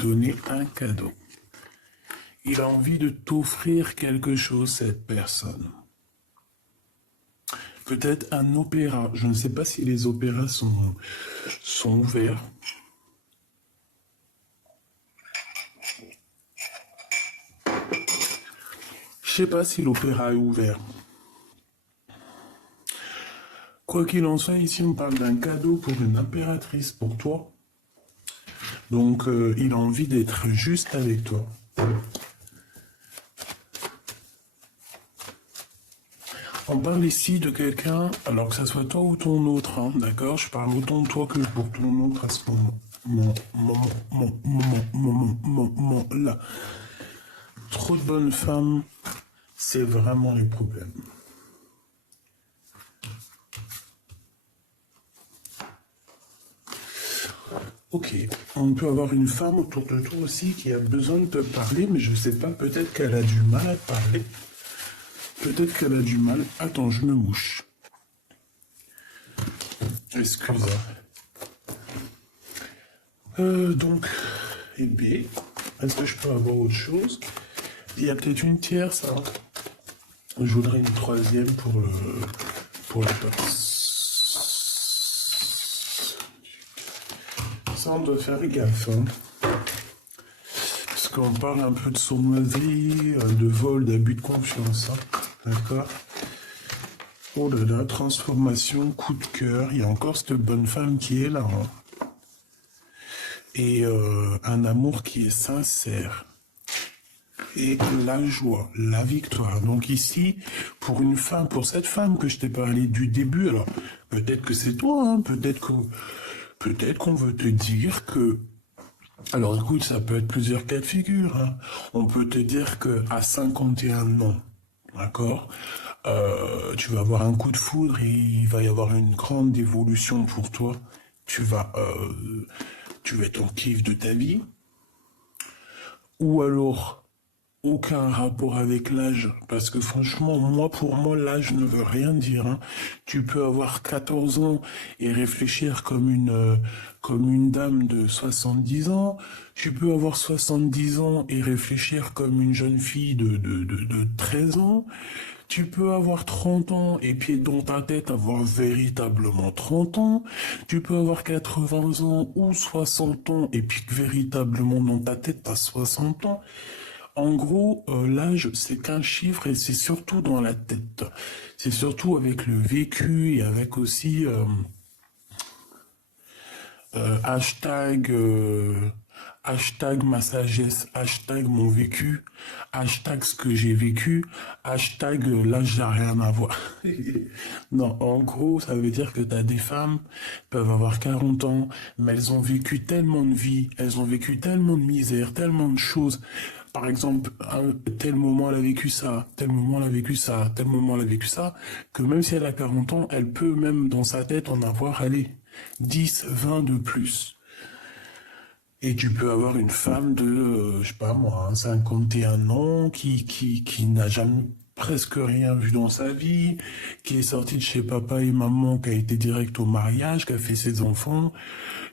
donner un cadeau. Il a envie de t'offrir quelque chose, cette personne. Peut-être un opéra. Je ne sais pas si les opéras sont ouverts. Je sais pas si l'opéra est ouvert. Quoi qu'il en soit, ici on parle d'un cadeau pour une impératrice pour toi. Donc il a envie d'être juste avec toi. On parle ici de quelqu'un, alors que ça soit toi ou ton autre, hein, d'accord? Je parle autant de toi que pour ton autre à ce moment-là. Trop de bonnes femmes, c'est vraiment les problèmes. Ok, on peut avoir une femme autour de toi aussi qui a besoin de te parler, mais je sais pas, peut-être qu'elle a du mal à te parler. Peut-être qu'elle a du mal. Attends, je me mouche. Excuse. Donc, et B, est-ce que je peux avoir autre chose? Il y a peut-être une tierce, hein. Je voudrais une troisième pour la personne. Ça, on doit faire gaffe, hein. Parce qu'on parle un peu de sournoiserie, de vol, d'abus de confiance, hein. D'accord? Oh là là, transformation, coup de cœur. Il y a encore cette bonne femme qui est là, hein. Et un amour qui est sincère. Et la joie, la victoire. Donc ici, pour une femme, pour cette femme que je t'ai parlé du début, alors peut-être que c'est toi, hein, peut-être qu'on veut te dire que... Alors écoute, ça peut être plusieurs cas de figure, hein. On peut te dire que à 51 ans, d'accord, tu vas avoir un coup de foudre et il va y avoir une grande évolution pour toi. Tu vas être en kiff de ta vie. Ou alors, aucun rapport avec l'âge, parce que franchement, pour moi, l'âge ne veut rien dire, hein. Tu peux avoir 14 ans et réfléchir comme une dame de 70 ans. Tu peux avoir 70 ans et réfléchir comme une jeune fille de 13 ans. Tu peux avoir 30 ans et puis dans ta tête avoir véritablement 30 ans. Tu peux avoir 80 ans ou 60 ans et puis véritablement dans ta tête t'as 60 ans. En gros, l'âge, c'est qu'un chiffre et c'est surtout dans la tête. C'est surtout avec le vécu et avec aussi hashtag, hashtag ma sagesse, hashtag mon vécu, hashtag ce que j'ai vécu, hashtag l'âge n'a rien à voir. Non, en gros, ça veut dire que tu as des femmes peuvent avoir 40 ans, mais elles ont vécu tellement de vie, elles ont vécu tellement de misère, tellement de choses. Par exemple, à tel moment elle a vécu ça, tel moment elle a vécu ça, tel moment elle a vécu ça, que même si elle a 40 ans, elle peut même dans sa tête en avoir, allez, 10, 20 de plus. Et tu peux avoir une femme de, je sais pas moi, hein, 51 ans, qui n'a jamais presque rien vu dans sa vie, qui est sortie de chez papa et maman, qui a été direct au mariage, qui a fait ses enfants,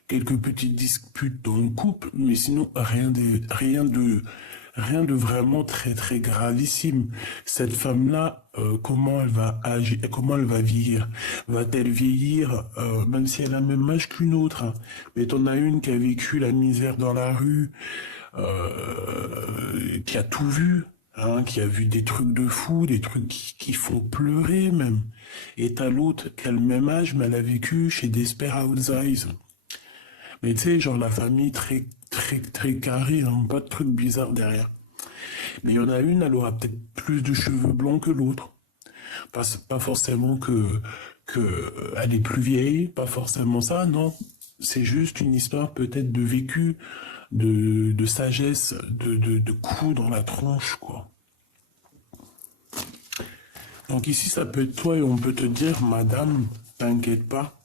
quelques petites disputes dans le couple, mais sinon rien de vraiment très très gravissime. Cette femme-là, comment elle va agir, comment elle va vieillir? Va-t-elle vieillir, même si elle a le même âge qu'une autre, hein? Mais t'en as une qui a vécu la misère dans la rue, qui a tout vu, hein, qui a vu des trucs de fou, des trucs qui font pleurer même. Et t'as l'autre qui a le même âge, mais elle a vécu chez Desperate Housewives. Mais tu sais, genre la famille très, très, très carrée, hein, pas de trucs bizarres derrière. Mais il y en a une, elle aura peut-être plus de cheveux blancs que l'autre. Pas forcément que elle est plus vieille, pas forcément ça, non. C'est juste une histoire peut-être de vécu, de sagesse, de coups dans la tronche, quoi. Donc ici, ça peut être toi et on peut te dire, madame, t'inquiète pas,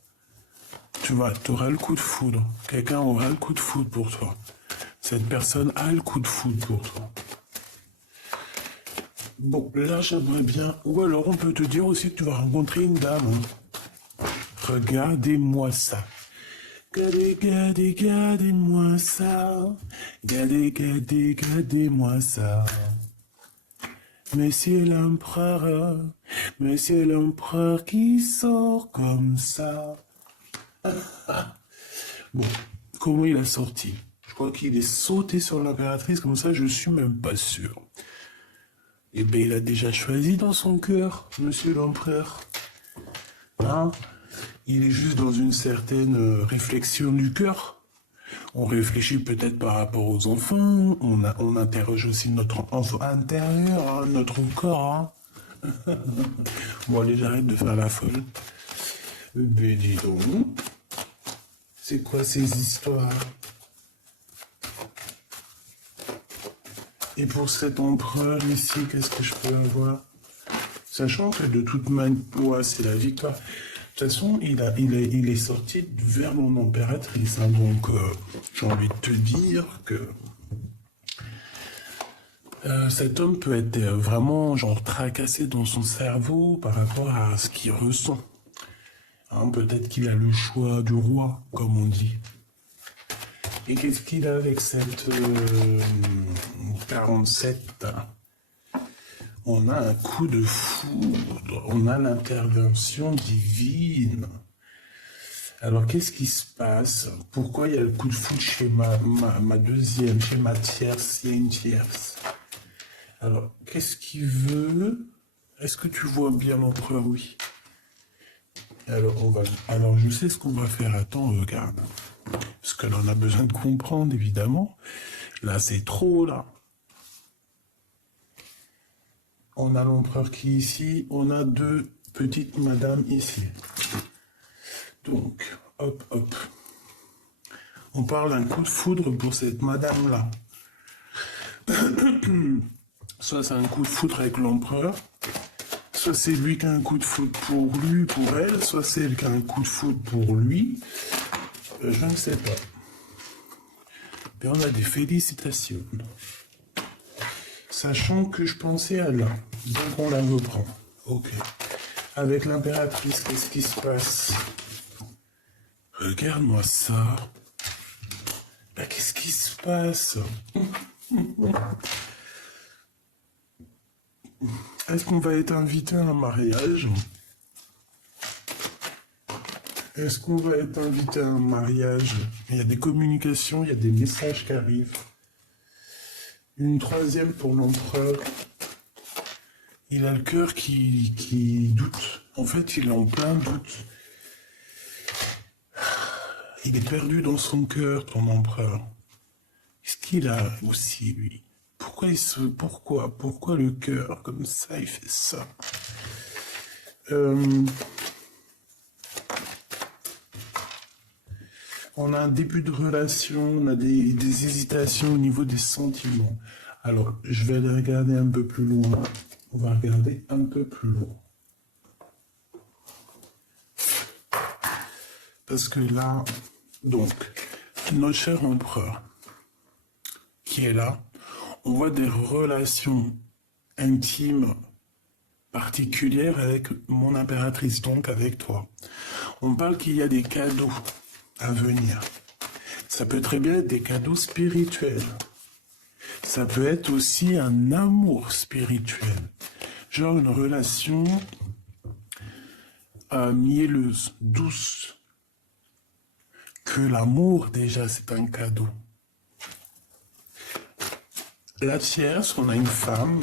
t'auras le coup de foudre. Quelqu'un aura le coup de foudre pour toi. Cette personne a le coup de foudre pour toi. Bon, là, j'aimerais bien... Ou alors, on peut te dire aussi que tu vas rencontrer une dame. Hein. Regardez-moi ça. Regardez-moi ça. Regardez-moi ça. Monsieur l'empereur qui sort comme ça. Bon, comment il a sorti? Je crois qu'il est sauté sur l'impératrice, comme ça, je suis même pas sûr. Eh bien, il a déjà choisi dans son cœur, monsieur l'empereur. Hein? Il est juste dans une certaine réflexion du cœur. On réfléchit peut-être par rapport aux enfants, on interroge aussi notre enfant intérieur, hein, notre corps. Hein. Bon, allez, j'arrête de faire la folle. Ben, dis donc, c'est quoi ces histoires? Et pour cet empereur ici, qu'est-ce que je peux avoir? Sachant que de toute manière, ouais, c'est la victoire. De toute façon, il est sorti vers mon impératrice. Hein, donc, j'ai envie de te dire que cet homme peut être vraiment genre tracassé dans son cerveau par rapport à ce qu'il ressent. Hein, peut-être qu'il a le choix du roi, comme on dit. Et qu'est-ce qu'il a avec cette 47? On a un coup de foudre, on a l'intervention divine. Alors, qu'est-ce qui se passe? Pourquoi il y a le coup de foudre chez ma deuxième, chez ma tierce? Il y a une tierce. Alors, qu'est-ce qu'il veut? Est-ce que tu vois bien l'empereur? Oui. Alors, je sais ce qu'on va faire. Attends, regarde. Parce que là, on a besoin de comprendre, évidemment. Là, c'est trop, là. On a l'empereur qui est ici, on a deux petites madames ici. Donc, hop, hop. On parle d'un coup de foudre pour cette madame-là. Soit c'est un coup de foudre avec l'empereur, soit c'est lui qui a un coup de foudre pour lui, pour elle, soit c'est elle qui a un coup de foudre pour lui. Je ne sais pas. Mais on a des félicitations. Sachant que je pensais à là. Donc on la reprend. Ok. Avec l'impératrice, qu'est-ce qui se passe? Regarde-moi ça. Bah, qu'est-ce qui se passe? Est-ce qu'on va être invité à un mariage? Est-ce qu'on va être invité à un mariage? Il y a des communications, il y a des messages qui arrivent. Une troisième pour l'empereur. Il a le cœur qui doute. En fait, il est en plein doute. Il est perdu dans son cœur, ton empereur. Est-ce qu'il a aussi, lui? Pourquoi le cœur, comme ça, il fait ça? On a un début de relation, on a des hésitations au niveau des sentiments. Alors, je vais aller regarder un peu plus loin. On va regarder un peu plus loin. Parce que là, donc, notre cher empereur, qui est là, on voit des relations intimes particulières avec mon impératrice, donc avec toi. On parle qu'il y a des cadeaux à venir. Ça peut très bien être des cadeaux spirituels. Ça peut être aussi un amour spirituel. Genre une relation mielleuse, douce. Que l'amour, déjà, c'est un cadeau. La tierce, on a une femme.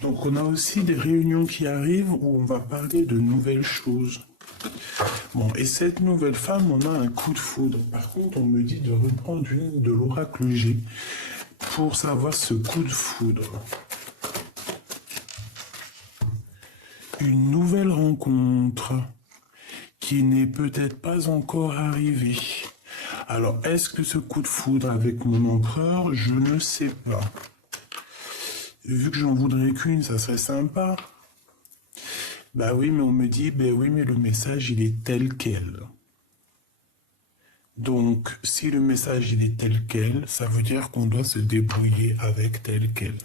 Donc on a aussi des réunions qui arrivent où on va parler de nouvelles choses. Bon, et cette nouvelle femme, on a un coup de foudre. Par contre, on me dit de reprendre une de l'oracle G pour savoir ce coup de foudre. Une nouvelle rencontre qui n'est peut-être pas encore arrivée. Alors, est-ce que ce coup de foudre avec mon empereur? Je ne sais pas. Vu que j'en voudrais qu'une, ça serait sympa. Bah oui, mais on me dit, bah oui, mais le message, il est tel quel. Donc, si le message, il est tel quel, ça veut dire qu'on doit se débrouiller avec tel quel.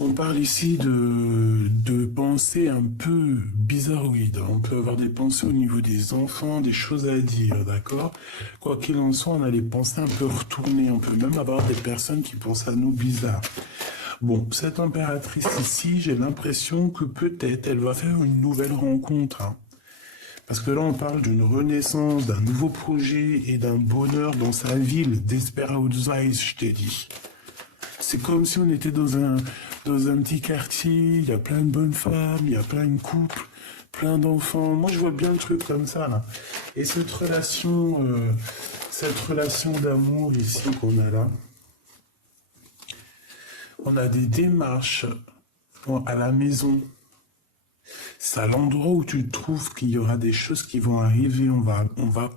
On parle ici de pensées un peu bizarroïdes. On peut avoir des pensées au niveau des enfants, des choses à dire, d'accord? Quoi qu'il en soit, on a des pensées un peu retournées. On peut même avoir des personnes qui pensent à nous bizarres. Bon, cette impératrice ici, j'ai l'impression que peut-être elle va faire une nouvelle rencontre, hein. Parce que là, on parle d'une renaissance, d'un nouveau projet et d'un bonheur dans sa ville, Desperate Eyes, je t'ai dit. C'est comme si on était dans un petit quartier, il y a plein de bonnes femmes, il y a plein de couples, plein d'enfants. Moi, je vois bien le truc comme ça, là. Et cette relation d'amour ici qu'on a là, on a des démarches à la maison. C'est à l'endroit où tu trouves qu'il y aura des choses qui vont arriver, on va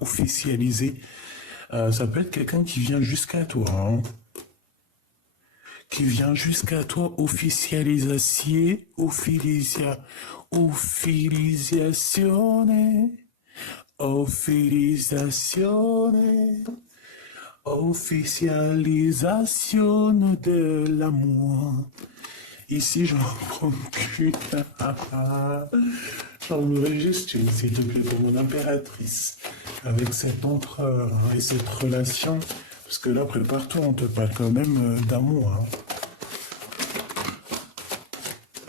officialiser. Ça peut être quelqu'un qui vient jusqu'à toi, hein. Qui vient jusqu'à toi, officialisation, officialisation de l'amour. Ici, j'en prends qu'une. J'en voudrais juste une, s'il te plaît, pour mon impératrice. Avec cet empereur, hein, et cette relation. Parce que là, prépare-toi, on te parle quand même d'amour, hein.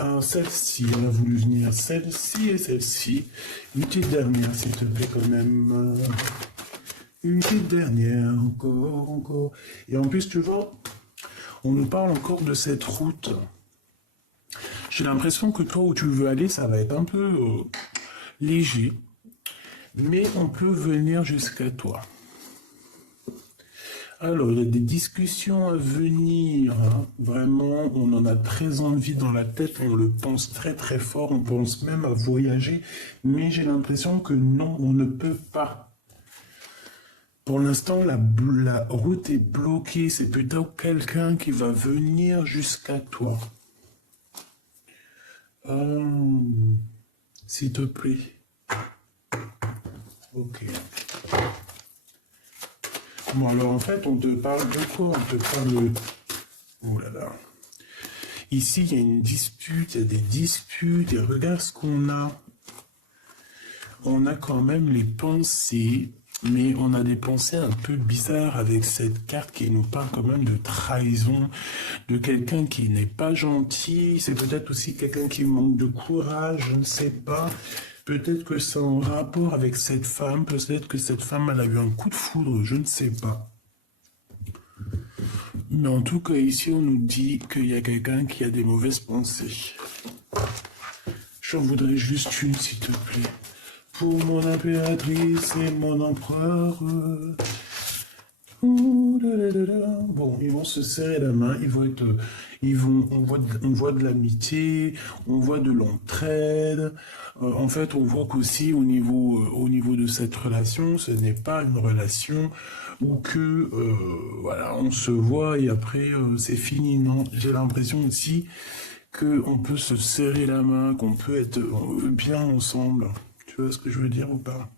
Alors, celle-ci, elle a voulu venir. Celle-ci et celle-ci. Une petite dernière, s'il te plaît, quand même. Une petite dernière, encore. Et en plus, tu vois, on nous parle encore de cette route. J'ai l'impression que toi, où tu veux aller, ça va être un peu léger. Mais on peut venir jusqu'à toi. Alors, il y a des discussions à venir, hein. Vraiment, on en a très envie dans la tête, on le pense très très fort, on pense même à voyager, mais j'ai l'impression que non, on ne peut pas. Pour l'instant, la route est bloquée, c'est plutôt quelqu'un qui va venir jusqu'à toi. S'il te plaît. Ok. Bon, alors en fait, on te parle de quoi? On te parle... Oh là là. Ici, il y a une dispute, il y a des disputes, et regarde ce qu'on a. On a quand même les pensées, mais on a des pensées un peu bizarres avec cette carte qui nous parle quand même de trahison, de quelqu'un qui n'est pas gentil. C'est peut-être aussi quelqu'un qui manque de courage, je ne sais pas. Peut-être que c'est en rapport avec cette femme, peut-être que cette femme, elle a eu un coup de foudre, je ne sais pas. Mais en tout cas, ici, on nous dit qu'il y a quelqu'un qui a des mauvaises pensées. J'en voudrais juste une, s'il te plaît. Pour mon impératrice et mon empereur. Bon, ils vont se serrer la main, on voit de l'amitié, on voit de l'entraide. En fait, on voit qu'aussi au niveau de cette relation, ce n'est pas une relation où que, voilà, on se voit et après c'est fini. Non, j'ai l'impression aussi qu'on peut se serrer la main, qu'on peut être bien ensemble. Tu vois ce que je veux dire ou pas?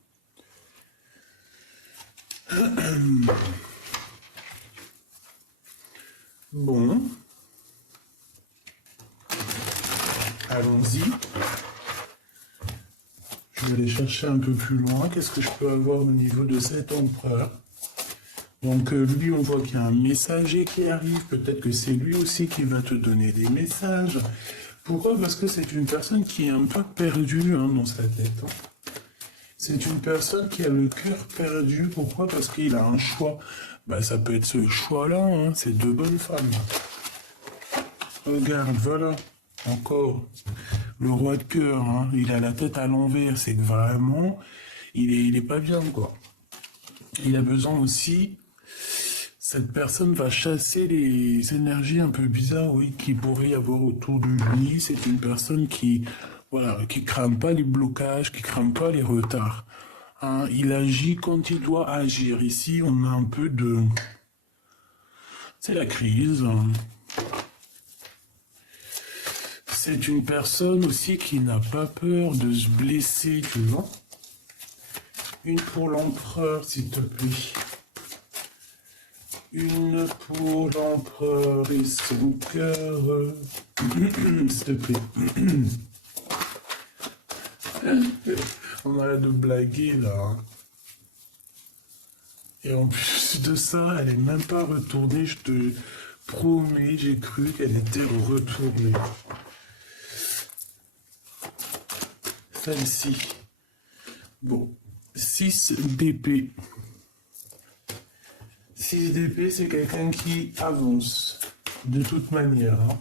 Bon, allons-y. Je vais aller chercher un peu plus loin. Qu'est-ce que je peux avoir au niveau de cet empereur? Donc lui, on voit qu'il y a un messager qui arrive. Peut-être que c'est lui aussi qui va te donner des messages. Pourquoi? Parce que c'est une personne qui est un peu perdue, hein, dans sa tête, hein. C'est une personne qui a le cœur perdu. Pourquoi? Parce qu'il a un choix. Bah, ça peut être ce choix-là, hein. C'est deux bonnes femmes. Regarde, voilà. Encore. Le roi de cœur, hein. Il a la tête à l'envers. C'est que vraiment, il est pas bien, quoi. Il a besoin aussi... Cette personne va chasser les énergies un peu bizarres, oui, qui pourrait y avoir autour de lui. C'est une personne qui, voilà, qui crame pas les blocages, qui crame pas les retards. Hein, il agit quand il doit agir. Ici, on a un peu de... C'est la crise. C'est une personne aussi qui n'a pas peur de se blesser, tu vois. Une pour l'empereur, s'il te plaît. Une pour l'empereur et son cœur. S'il te plaît. On arrête de blaguer là. Hein. Et en plus de ça, elle est même pas retournée, je te promets, j'ai cru qu'elle était retournée. Celle-ci. Bon, 6 DP. 6 DP, c'est quelqu'un qui avance, de toute manière. Hein.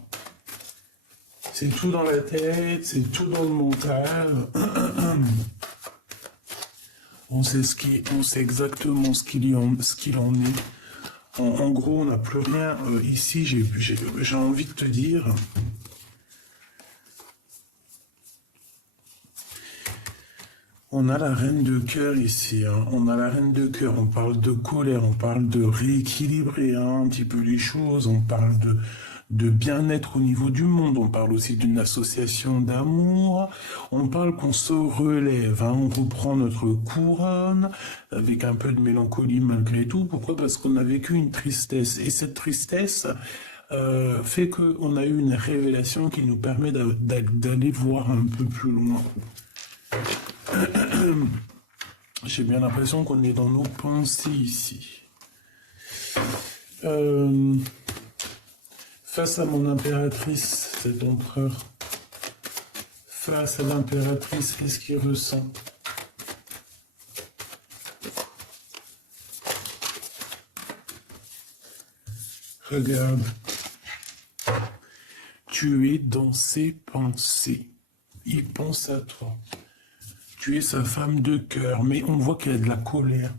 C'est tout dans la tête, c'est tout dans le mental. On sait exactement ce qu'il en est. En gros, on n'a plus rien. Ici, j'ai envie de te dire. On a la reine de cœur ici. Hein. On a la reine de cœur. On parle de colère. On parle de rééquilibrer un petit peu les choses. On parle de bien-être au niveau du monde. On parle aussi d'une association d'amour. On parle qu'on se relève. Hein. On reprend notre couronne avec un peu de mélancolie malgré tout. Pourquoi? Parce qu'on a vécu une tristesse. Et cette tristesse fait qu'on a eu une révélation qui nous permet d'aller voir un peu plus loin. J'ai bien l'impression qu'on est dans nos pensées ici. Face à mon impératrice, cet empereur, face à l'impératrice, qu'est-ce qu'il ressent? Regarde, tu es dans ses pensées. Il pense à toi. Tu es sa femme de cœur, mais on voit qu'il y a de la colère.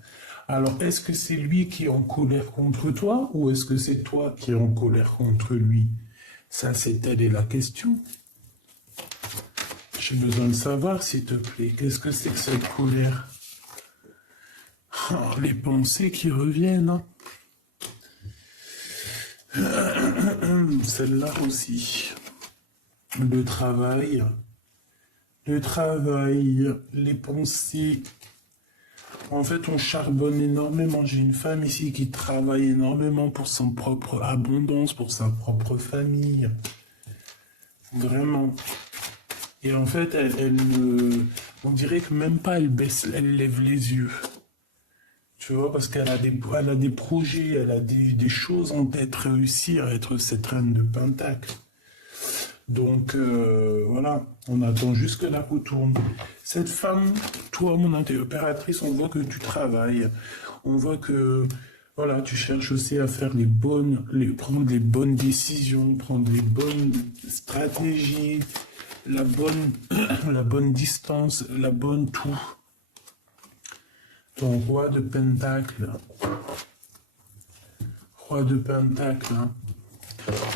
Alors, est-ce que c'est lui qui est en colère contre toi, ou est-ce que c'est toi qui es en colère contre lui? Ça, c'est telle est la question. J'ai besoin de savoir, s'il te plaît, qu'est-ce que c'est que cette colère? Oh, les pensées qui reviennent. Hein. Celle-là aussi. Le travail, les pensées. En fait, on charbonne énormément. J'ai une femme ici qui travaille énormément pour son propre abondance, pour sa propre famille. Vraiment. Et en fait, on dirait que même pas elle lève les yeux. Tu vois, parce qu'elle a des projets, elle a des choses en tête, réussir à être cette reine de Pentacle. Donc, voilà, on attend juste que la roue tourne. Cette femme, toi, mon impératrice, on voit que tu travailles. On voit que, voilà, tu cherches aussi à faire prendre les bonnes décisions, prendre les bonnes stratégies, la bonne distance, la bonne tout. Ton roi de Pentacle. Roi de Pentacle, hein.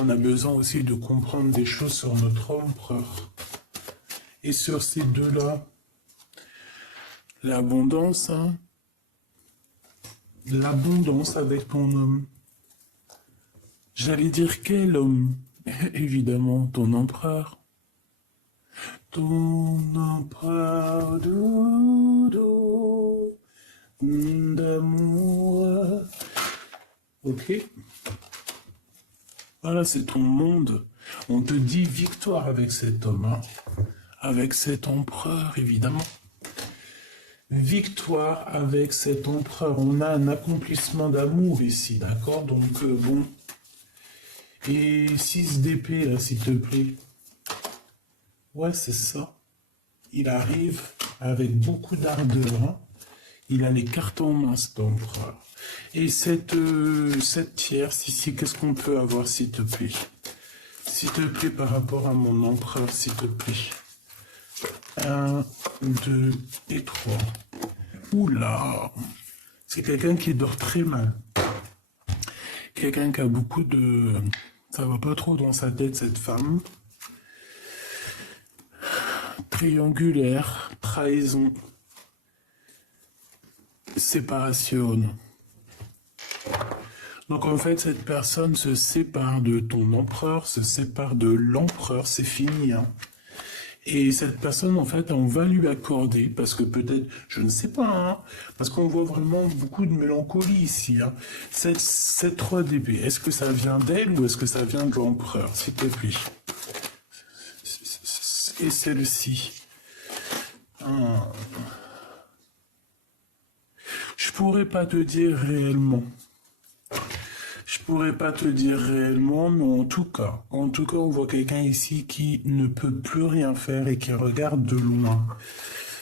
On a besoin aussi de comprendre des choses sur notre empereur. Et sur ces deux-là, l'abondance, hein, l'abondance avec ton homme. J'allais dire quel homme? Évidemment, ton empereur. Ton empereur doudou d'amour. Ok? Voilà, c'est ton monde. On te dit victoire avec cet homme, hein. Avec cet empereur, évidemment. Victoire avec cet empereur. On a un accomplissement d'amour ici, d'accord? Donc, bon. Et 6 d'épée, là, s'il te plaît. Ouais, c'est ça. Il arrive avec beaucoup d'ardeur, hein. Il a les cartes en main, cet empereur. Et cette tierce ici, qu'est-ce qu'on peut avoir, s'il te plaît? S'il te plaît, par rapport à mon empereur, s'il te plaît. 1, 2 et 3. Oula! C'est quelqu'un qui dort très mal. Quelqu'un qui a beaucoup de... Ça va pas trop dans sa tête, cette femme. Triangulaire, trahison, séparation. Donc en fait, cette personne se sépare de ton empereur, se sépare de l'empereur, c'est fini. Hein. Et cette personne, en fait, on va lui accorder, parce que peut-être, je ne sais pas, hein, parce qu'on voit vraiment beaucoup de mélancolie ici. Hein. Cette 3 d'épée, est-ce que ça vient d'elle ou est-ce que ça vient de l'empereur, s'il te plaît? Et celle-ci. Je pourrais pas te dire réellement. Je pourrais pas te dire réellement, mais en tout cas, on voit quelqu'un ici qui ne peut plus rien faire et qui regarde de loin.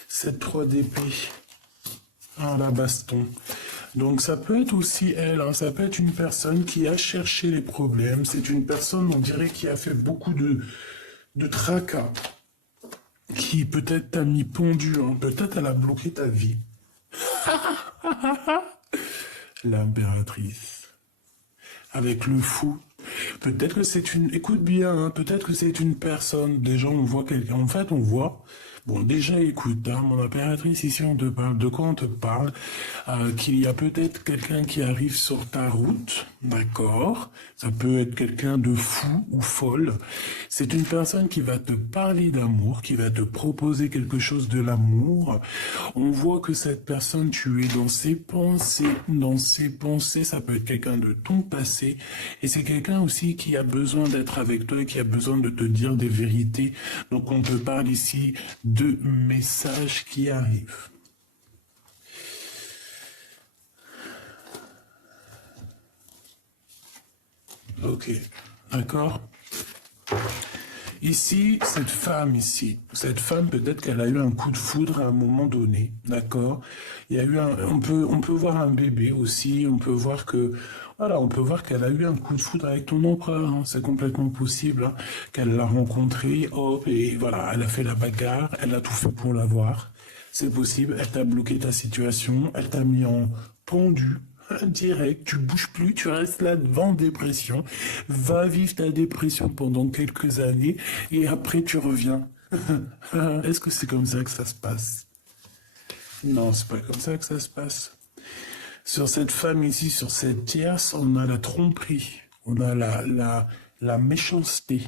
Cette 3 d'épée. La baston. Donc ça peut être aussi elle, hein, ça peut être une personne qui a cherché les problèmes. C'est une personne, on dirait, qui a fait beaucoup de tracas. Qui peut-être t'a mis pendu, hein. Peut-être elle a bloqué ta vie. L'impératrice. Avec le fou. Peut-être que c'est une... Écoute bien, hein, peut-être que c'est une personne. Déjà, on voit quelqu'un. En fait, on voit... Bon, déjà, écoute, hein, mon impératrice, ici, on te parle. De quoi on te parle? Qu'il y a peut-être quelqu'un qui arrive sur ta route, d'accord? Ça peut être quelqu'un de fou ou folle. C'est une personne qui va te parler d'amour, qui va te proposer quelque chose de l'amour. On voit que cette personne, tu es dans ses pensées. Dans ses pensées, ça peut être quelqu'un de ton passé. Et c'est quelqu'un aussi qui a besoin d'être avec toi et qui a besoin de te dire des vérités. Donc, on te parle ici de messages qui arrivent. Ok, d'accord. Ici, cette femme peut-être qu'elle a eu un coup de foudre à un moment donné, d'accord. Il y a eu on peut voir un bébé aussi, on peut voir que, voilà, on peut voir qu'elle a eu un coup de foudre avec ton empereur, hein. C'est complètement possible, hein, qu'elle l'a rencontré, hop, et voilà, elle a fait la bagarre, elle a tout fait pour l'avoir. C'est possible, elle t'a bloqué ta situation, elle t'a mis en pendu. Direct, tu bouges plus, tu restes là devant dépression, va vivre ta dépression pendant quelques années et après tu reviens. Est-ce que c'est comme ça que ça se passe? Non, c'est pas comme ça que ça se passe. Sur cette femme ici, sur cette tierce, on a la tromperie, on a la méchanceté,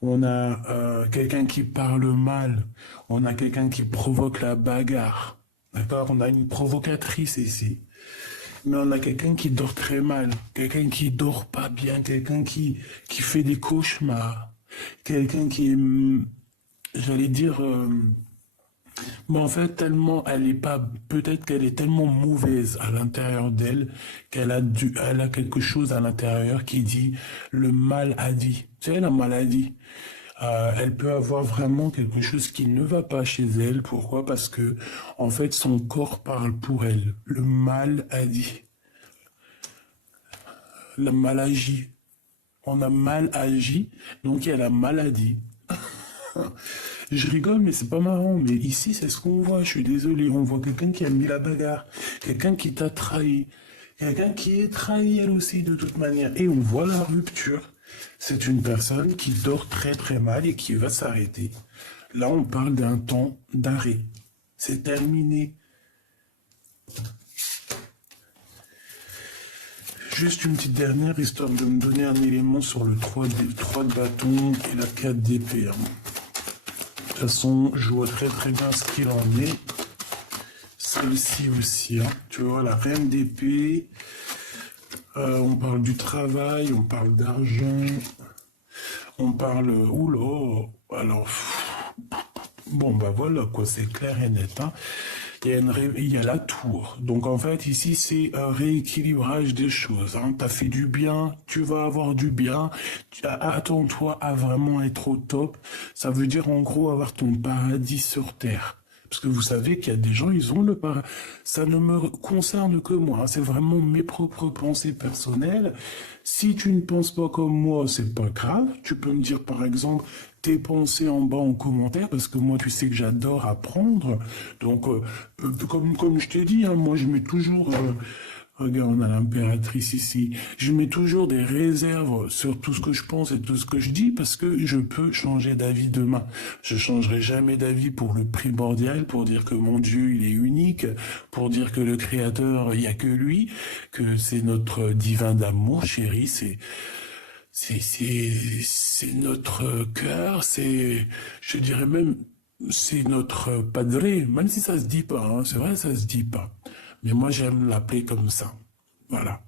on a quelqu'un qui parle mal, on a quelqu'un qui provoque la bagarre, d'accord? On a une provocatrice ici. Mais on a quelqu'un qui dort très mal, quelqu'un qui dort pas bien, quelqu'un qui fait des cauchemars, quelqu'un qui est, j'allais dire, en fait, tellement elle est pas, peut-être qu'elle est tellement mauvaise à l'intérieur d'elle elle a quelque chose à l'intérieur qui dit le mal a dit. Tu sais, la maladie. Elle peut avoir vraiment quelque chose qui ne va pas chez elle. Pourquoi? Parce que, en fait, son corps parle pour elle. Le mal a dit. La maladie. On a mal agi, donc il y a la maladie. Je rigole, mais c'est pas marrant. Mais ici, c'est ce qu'on voit. Je suis désolé. On voit quelqu'un qui a mis la bagarre. Quelqu'un qui t'a trahi. Quelqu'un qui est trahi, elle aussi, de toute manière. Et on voit la rupture. C'est une personne qui dort très très mal et qui va s'arrêter. Là, on parle d'un temps d'arrêt. C'est terminé. Juste une petite dernière, histoire de me donner un élément sur le 3 de bâton et la 4 d'épée. De toute façon, je vois très très bien ce qu'il en est. Celle-ci aussi, hein. Tu vois, la reine d'épée. On parle du travail, on parle d'argent, on parle... Oula, alors... Bon, bah voilà, quoi, c'est clair et net, hein. Il y a la tour. Donc en fait, ici, c'est un rééquilibrage des choses. Hein. Tu as fait du bien, tu vas avoir du bien. Attends-toi à vraiment être au top. Ça veut dire en gros avoir ton paradis sur terre. Parce que vous savez qu'il y a des gens, ils ont le paradis. Ça ne me concerne que moi. Hein. C'est vraiment mes propres pensées personnelles. Si tu ne penses pas comme moi, c'est pas grave. Tu peux me dire par exemple tes pensées en bas en commentaire, parce que moi, tu sais que j'adore apprendre. Donc, comme je t'ai dit, hein, moi, je mets toujours... regarde, on a l'impératrice ici. Je mets toujours des réserves sur tout ce que je pense et tout ce que je dis, parce que je peux changer d'avis demain. Je changerai jamais d'avis pour le primordial, pour dire que mon Dieu, il est unique, pour dire que le Créateur, il n'y a que lui, que c'est notre divin d'amour, chéri, C'est notre cœur, je dirais même, c'est notre padré, même si ça se dit pas, hein, c'est vrai, ça se dit pas. Mais moi, j'aime l'appeler comme ça. Voilà.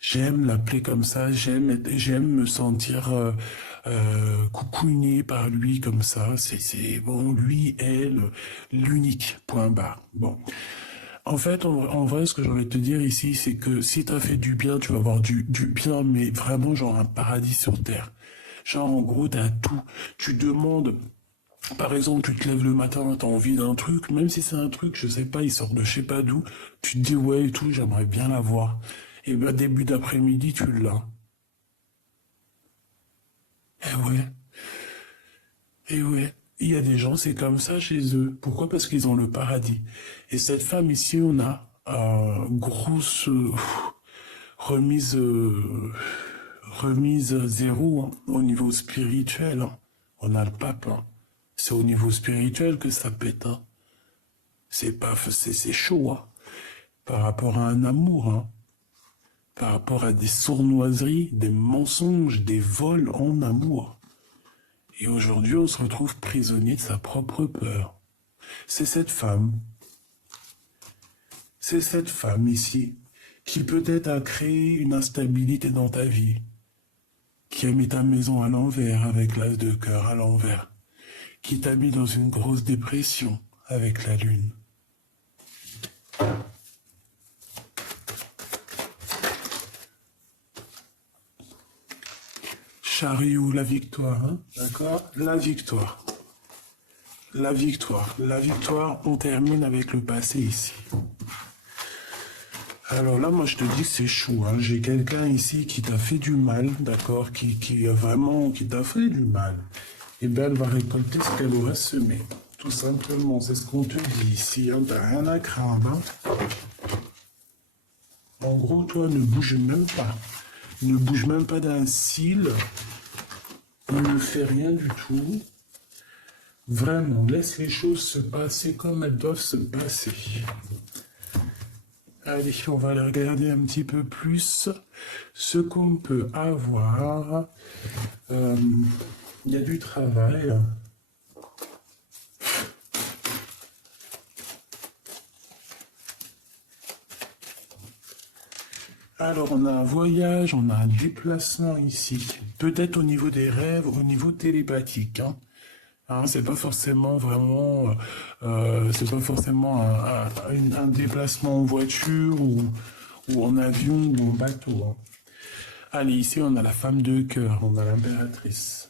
J'aime l'appeler comme ça, j'aime me sentir coucouné par lui comme ça. Bon, lui est l'unique, point barre. Bon. En fait, en vrai, ce que j'ai envie de te dire ici, c'est que si t'as fait du bien, tu vas avoir du bien, mais vraiment genre un paradis sur terre. Genre, en gros, t'as tout. Tu demandes, par exemple, tu te lèves le matin, t'as envie d'un truc, même si c'est un truc, je sais pas, il sort de je sais pas d'où, tu te dis ouais et tout, j'aimerais bien l'avoir. Et ben, début d'après-midi, tu l'as. Eh ouais, eh ouais. Il y a des gens, c'est comme ça chez eux. Pourquoi? Parce qu'ils ont le paradis. Et cette femme ici, on a grosse remise, remise zéro hein, au niveau spirituel. Hein. On a le pape. Hein. C'est au niveau spirituel que ça pète. Hein. C'est pas, c'est chaud. Hein. Par rapport à un amour. Hein. Par rapport à des sournoiseries, des mensonges, des vols en amour. Et aujourd'hui, on se retrouve prisonnier de sa propre peur. C'est cette femme ici, qui peut-être a créé une instabilité dans ta vie, qui a mis ta maison à l'envers avec l'as de cœur à l'envers, qui t'a mis dans une grosse dépression avec la lune. Chariot, la victoire, hein, d'accord? La victoire. La victoire. La victoire, on termine avec le passé ici. Alors là, moi, je te dis que c'est chaud. Hein. J'ai quelqu'un ici qui t'a fait du mal, d'accord, qui a vraiment, qui t'a fait du mal. Et bien, elle va récolter ce qu'elle aura semé. Tout simplement, c'est ce qu'on te dit ici. Hein. T'as rien à craindre. Hein. En gros, toi, ne bouge même pas. Ne bouge même pas d'un cil. Ne fais rien du tout. Vraiment, laisse les choses se passer comme elles doivent se passer. Allez, on va aller regarder un petit peu plus ce qu'on peut avoir. Il y a du travail. Alors, on a un voyage, on a un déplacement ici. Peut-être au niveau des rêves, au niveau télépathique. Hein, c'est pas forcément vraiment, c'est pas forcément un déplacement en voiture ou en avion ou en bateau. Hein. Allez, ici on a la femme de cœur, on a l'impératrice.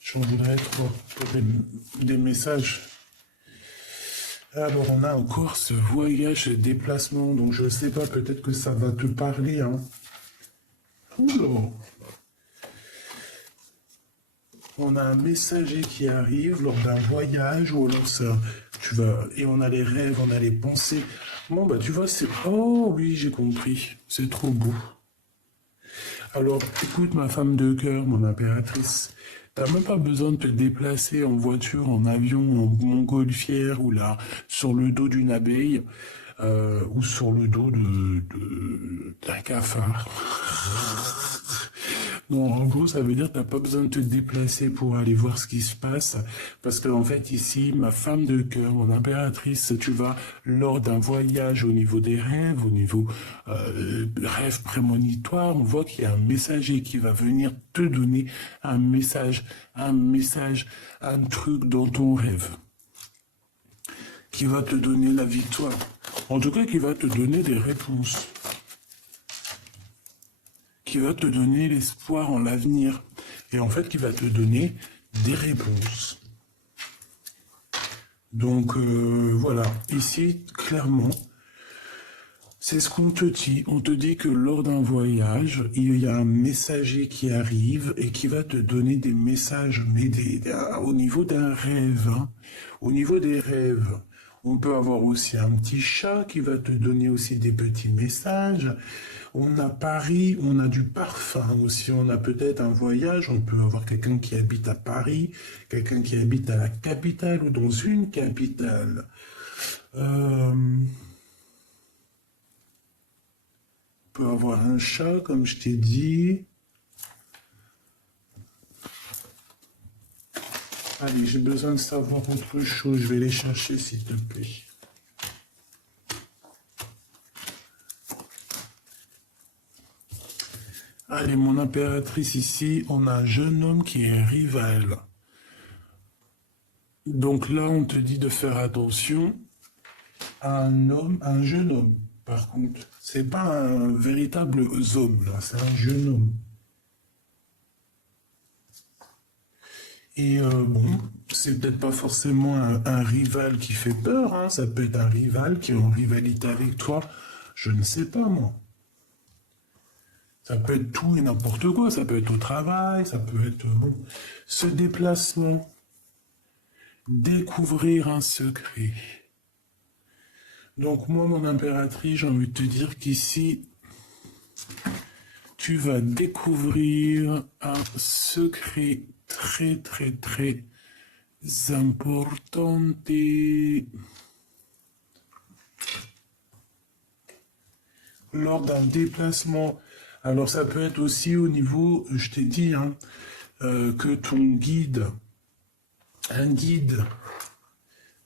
J'en voudrais trop pour des messages. Alors on a encore ce voyage, ce déplacement, donc je sais pas, peut-être que ça va te parler. Hein. Oula. On a un messager qui arrive lors d'un voyage ou alors ça, tu vas, et on a les rêves, on a les pensées. Bon bah tu vois, c'est, oh oui j'ai compris, c'est trop beau. Alors écoute ma femme de cœur, mon impératrice, t'as même pas besoin de te déplacer en voiture, en avion, en montgolfière ou là sur le dos d'une abeille ou sur le dos d'un cafard. Non, en gros, ça veut dire que t'as pas besoin de te déplacer pour aller voir ce qui se passe. Parce qu'en fait, ici, ma femme de cœur, mon impératrice, tu vas, lors d'un voyage au niveau des rêves, au niveau rêve prémonitoire, on voit qu'il y a un messager qui va venir te donner un message, un truc dans ton rêve. Qui va te donner la victoire. En tout cas, qui va te donner des réponses. Qui va te donner l'espoir en l'avenir. Et en fait, qui va te donner des réponses. Donc, voilà. Ici, clairement, c'est ce qu'on te dit. On te dit que lors d'un voyage, il y a un messager qui arrive et qui va te donner des messages, mais au niveau d'un rêve. Hein. Au niveau des rêves. On peut avoir aussi un petit chat qui va te donner aussi des petits messages. On a Paris, on a du parfum aussi, on a peut-être un voyage, on peut avoir quelqu'un qui habite à Paris, quelqu'un qui habite à la capitale ou dans une capitale. On peut avoir un chat, comme je t'ai dit. Allez, j'ai besoin de savoir autre chose. Je vais les chercher, s'il te plaît. Allez, mon impératrice ici, on a un jeune homme qui est rival. Donc là, on te dit de faire attention à un jeune homme. Par contre, c'est pas un véritable homme, là, c'est un jeune homme. Et bon, c'est peut-être pas forcément un rival qui fait peur, hein. Ça peut être un rival qui est en rivalité avec toi. Je ne sais pas, moi. Ça peut être tout et n'importe quoi. Ça peut être au travail, ça peut être, bon, ce déplacement. Découvrir un secret. Donc moi, mon impératrice, j'ai envie de te dire qu'ici, tu vas découvrir un secret très, très, très important. Lors d'un déplacement. Alors ça peut être aussi au niveau, je t'ai dit, hein, que ton guide, un guide,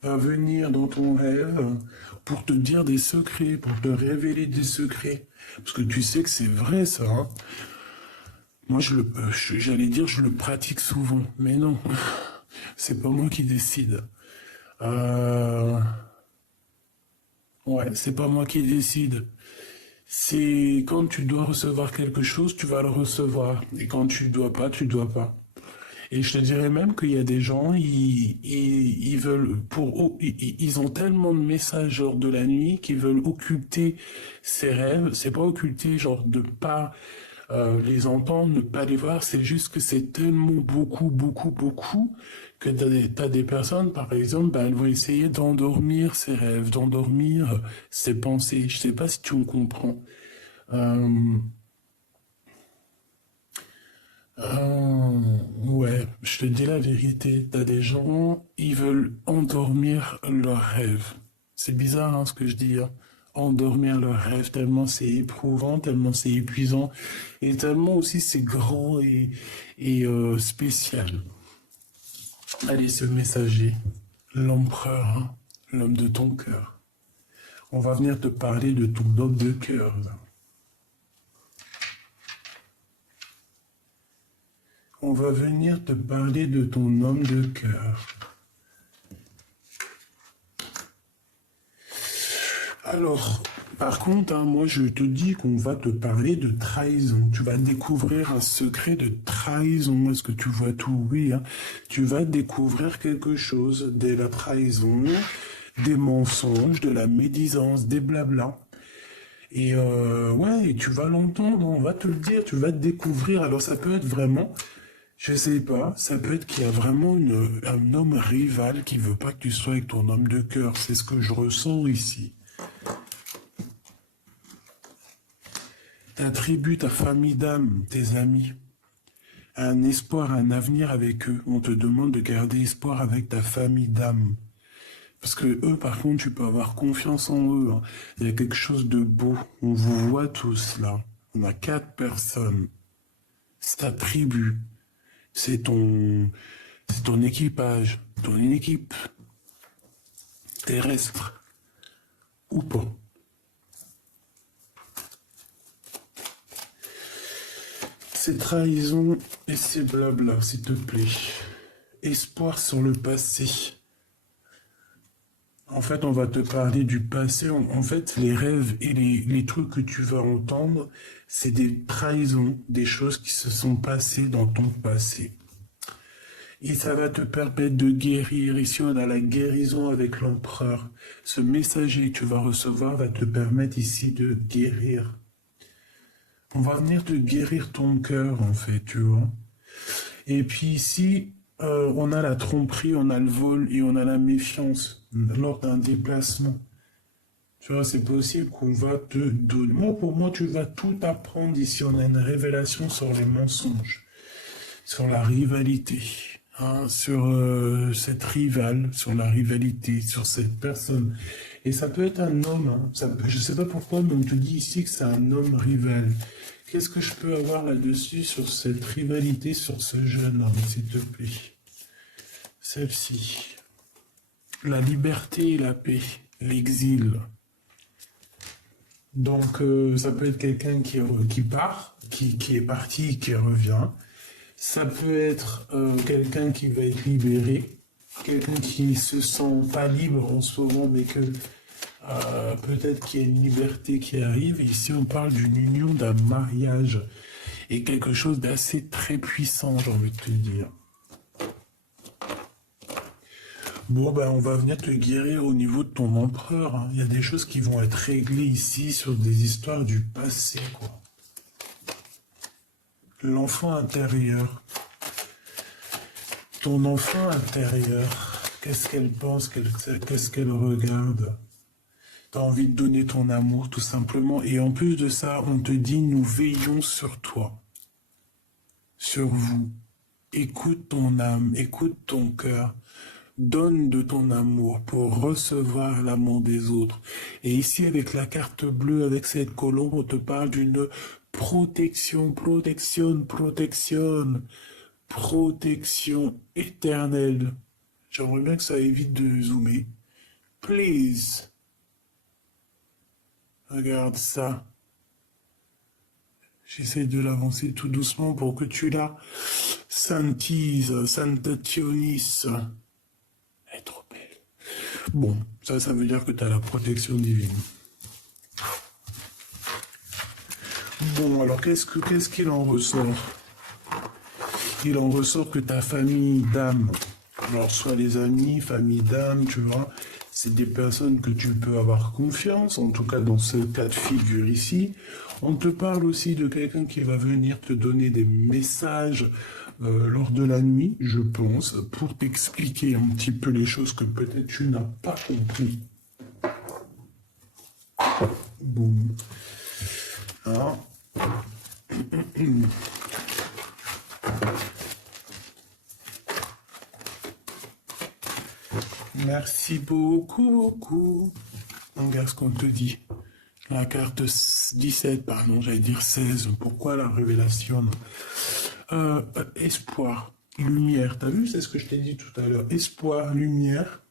va venir dans ton rêve pour te dire des secrets, pour te révéler des secrets. Parce que tu sais que c'est vrai ça. Hein. Moi, j'allais dire, je le pratique souvent, mais non, c'est pas moi qui décide. Ouais, c'est pas moi qui décide. C'est quand tu dois recevoir quelque chose, tu vas le recevoir. Et quand tu dois pas, tu dois pas. Et je te dirais même qu'il y a des gens, ils veulent, ils ont tellement de messages genre de la nuit qu'ils veulent occulter ces rêves. C'est pas occulter genre de pas les entendre, ne pas les voir. C'est juste que c'est tellement beaucoup, beaucoup, beaucoup que t'as des personnes, par exemple, ben, elles vont essayer d'endormir ces rêves, d'endormir ces pensées. Je sais pas si tu me comprends. Euh, ouais, je te dis la vérité. T'as des gens, ils veulent endormir leurs rêves. C'est bizarre hein, ce que je dis. Hein. Endormir leurs rêves, tellement c'est éprouvant, tellement c'est épuisant, et tellement aussi c'est grand et spécial. Allez, ce messager, l'empereur, hein, l'homme de ton cœur. On va venir te parler de ton homme de cœur. Là. On va venir te parler de ton homme de cœur. Alors, par contre, hein, moi je te dis qu'on va te parler de trahison. Tu vas découvrir un secret de trahison. Est-ce que tu vois tout? Oui. Hein. Tu vas découvrir quelque chose de la trahison, des mensonges, de la médisance, des blablas. Et ouais, et tu vas l'entendre, on va te le dire, tu vas te découvrir. Alors ça peut être vraiment, je sais pas, ça peut être qu'il y a vraiment un homme rival qui veut pas que tu sois avec ton homme de cœur. C'est ce que je ressens ici. Ta tribu, ta famille d'âme, tes amis, un espoir, un avenir avec eux. On te demande de garder espoir avec ta famille d'âme. Parce que eux, par contre, tu peux avoir confiance en eux. Hein. Il y a quelque chose de beau. On vous voit tous là. On a 4 personnes. C'est ta tribu. C'est ton équipage, ton équipe terrestre. Ou pas. C'est trahison et c'est blabla, s'il te plaît. Espoir sur le passé. En fait, on va te parler du passé. En fait, les rêves et les trucs que tu vas entendre, c'est des trahisons, des choses qui se sont passées dans ton passé. Et ça va te permettre de guérir. Ici, on a la guérison avec l'empereur. Ce messager que tu vas recevoir va te permettre ici de guérir. On va venir te guérir ton cœur, en fait, tu vois. Et puis ici, on a la tromperie, on a le vol et on a la méfiance lors d'un déplacement. Tu vois, c'est possible qu'on va te donner. Moi, pour moi, tu vas tout apprendre ici. On a une révélation sur les mensonges, sur la rivalité, hein, sur cette rivale, sur la rivalité, sur cette personne. Et ça peut être un homme. Hein. Je ne sais pas pourquoi, mais on te dit ici que c'est un homme rival. Qu'est-ce que je peux avoir là-dessus sur cette rivalité, sur ce jeune homme, s'il te plaît? celle-ci. La liberté et la paix, l'exil. Donc, ça peut être quelqu'un qui part, qui est parti, qui revient. Ça peut être quelqu'un qui va être libéré, quelqu'un qui se sent pas libre en ce moment, mais que peut-être qu'il y a une liberté qui arrive. Ici, on parle d'une union, d'un mariage, et quelque chose d'assez très puissant, j'ai envie de te dire. Bon, ben, on va venir te guérir au niveau de ton empereur, hein. Il y a des choses qui vont être réglées ici sur des histoires du passé, quoi. L'enfant intérieur. Ton enfant intérieur, qu'est-ce qu'elle pense, qu'est-ce qu'elle regarde? T'as envie de donner ton amour, tout simplement. Et en plus de ça, on te dit, nous veillons sur toi, sur vous. Écoute ton âme, écoute ton cœur. Donne de ton amour pour recevoir l'amour des autres. Et ici, avec la carte bleue, avec cette colombe, on te parle d'une protection, protection éternelle. J'aimerais bien que ça évite de zoomer. Please. Regarde ça. J'essaie de l'avancer tout doucement pour que tu la saintises, sanctationis. Elle est trop belle. Bon, ça veut dire que tu as la protection divine. Bon, alors qu'est-ce qu'il en ressort? Il en ressort que ta famille d'âme, alors soit les amis, famille d'âme, tu vois, c'est des personnes que tu peux avoir confiance, en tout cas dans ce cas de figure ici. On te parle aussi de quelqu'un qui va venir te donner des messages lors de la nuit, je pense, pour t'expliquer un petit peu les choses que peut-être tu n'as pas compris. Boum. Ah. Merci beaucoup. Regarde ce qu'on te dit. La carte 17, pardon, j'allais dire 16. Pourquoi la révélation? Espoir, lumière. T'as vu, c'est ce que je t'ai dit tout à l'heure. Espoir, lumière.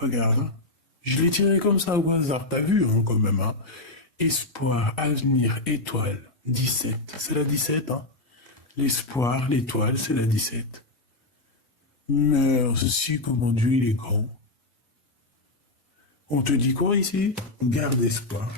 Regarde. Hein. Je l'ai tiré comme ça au hasard. T'as vu, hein, quand même. Hein. Espoir, avenir, étoile. 17. C'est la 17, hein. L'espoir, l'étoile, c'est la 17. Merci, comment Dieu, il est grand. On te dit quoi ici? Garde espoir.